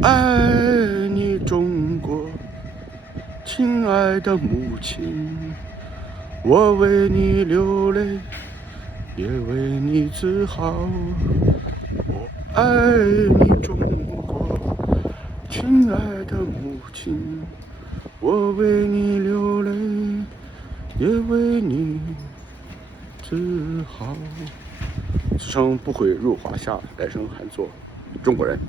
爱你中国，亲爱的母亲，我为你流泪，也为你自豪。我爱你中国，亲爱的母亲，我为你流泪，也为你自豪。此生不悔入华夏，来生还做中国人。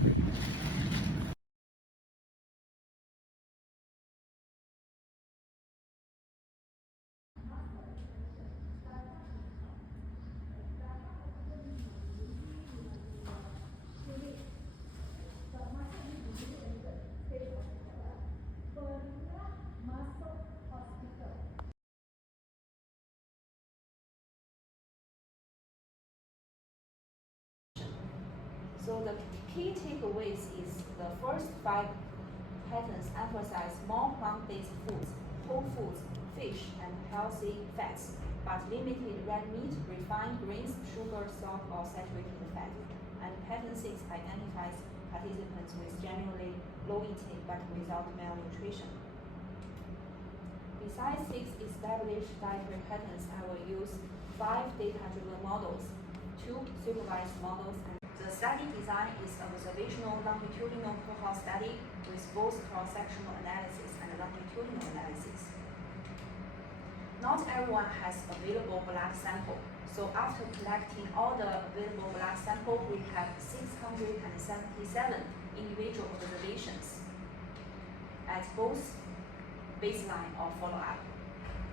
So the key takeaways is the first 5 patterns emphasize more plant-based foods, whole foods, fish, and healthy fats, but limited red meat, refined grains, sugar, salt, or saturated fat. And pattern 6 identifies participants with generally low intake but without malnutrition. Besides 6 established dietary patterns, I will use 5 data-driven models, 2 supervised models, and the study design is observational longitudinal cohort study with both cross-sectional analysis and longitudinal analysis. Not everyone has available blood sample, so after collecting all the available blood sample, we have 677 individual observations at both baseline or follow-up.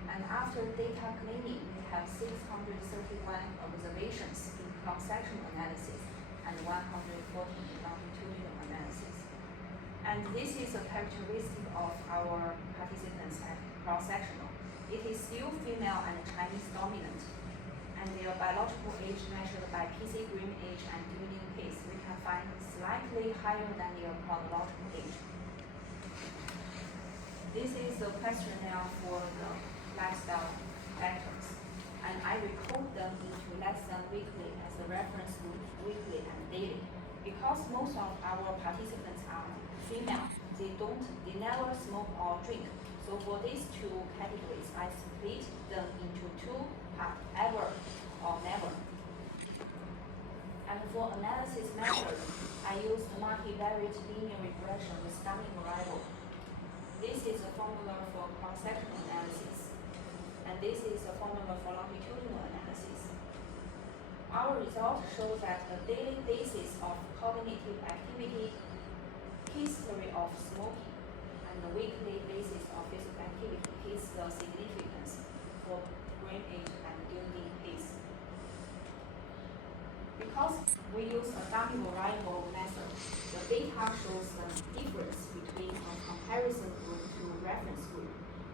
And after data cleaning, we have 631 observations in cross-sectional analysis and 140 in longitudinal analysis. And this is a characteristic of our participants at cross-sectional. It is still female and Chinese dominant, and their biological age measured by PC Grimm age and Dunning case, we can find slightly higher than their chronological age. This is a questionnaire for the lifestyle factors, and I record them into less than weekly as a reference group, weekly and daily. Because most of our participants are female, they never smoke or drink. So for these 2 categories, I split them into 2 parts, ever or never. And for analysis method, I used multivariate linear regression with dummy variable. This is a formula for cross-sectional analysis, and this is a formula for longitudinal analysis. Our results show that the daily basis of cognitive activity, history of smoking, and the weekly basis of physical activity is the significance for Grimm age and Dunning case. Because we use a dummy variable method, the data shows the difference between a comparison group to reference group.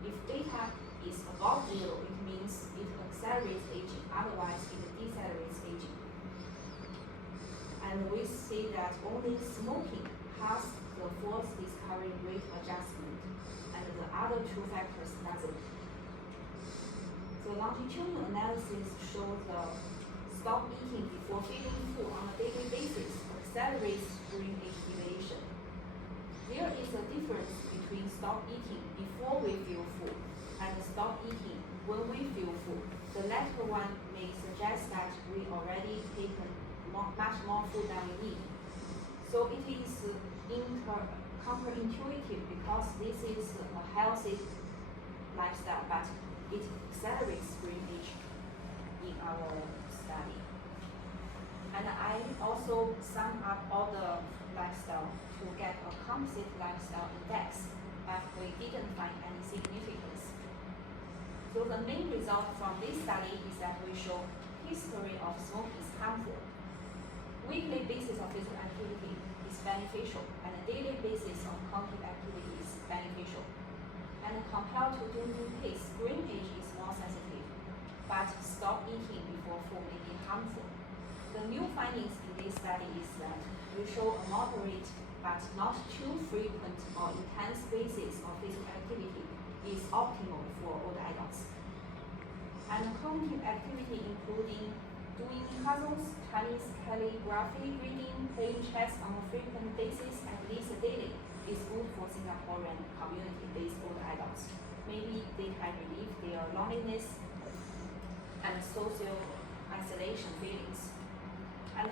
If data is above 0, it means it accelerates aging, otherwise it decelerates aging. And we see that only smoking has the false discovery rate adjustment, and the other 2 factors doesn't. The longitudinal analysis shows the stop eating before feeling full on a daily basis accelerates during age deviation. There is a difference between stop eating before we feel full and stop eating when we feel full. The latter one may suggest that we already taken much more food than we need. So it is counterintuitive because this is a healthy lifestyle, but it accelerates Grimm age in our study. And I also sum up all the lifestyle to get a composite lifestyle index, but we didn't find any significance. So the main result from this study is that we show history of smoking is harmful. Weekly basis of physical activity is beneficial, and a daily basis of cognitive activity is beneficial. And compared to Dunning case, Grimm age is more sensitive, but stop eating before full may be harmful. The new findings in this study is that we show a moderate but not too frequent or intense basis of physical activity is optimal for older adults. And cognitive activity including doing puzzles, Chinese calligraphy, reading, playing chess on a frequent basis at least daily Singaporean community, these old adults. Maybe they can relieve their loneliness and social isolation feelings. And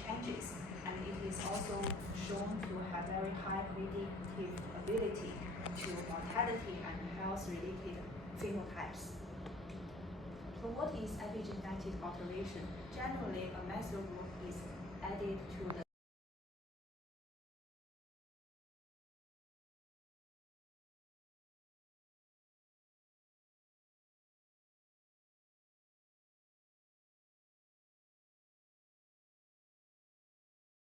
changes, and it is also shown to have very high predictive ability to mortality and health-related phenotypes. So what is epigenetic alteration? Generally, a methyl group is added to the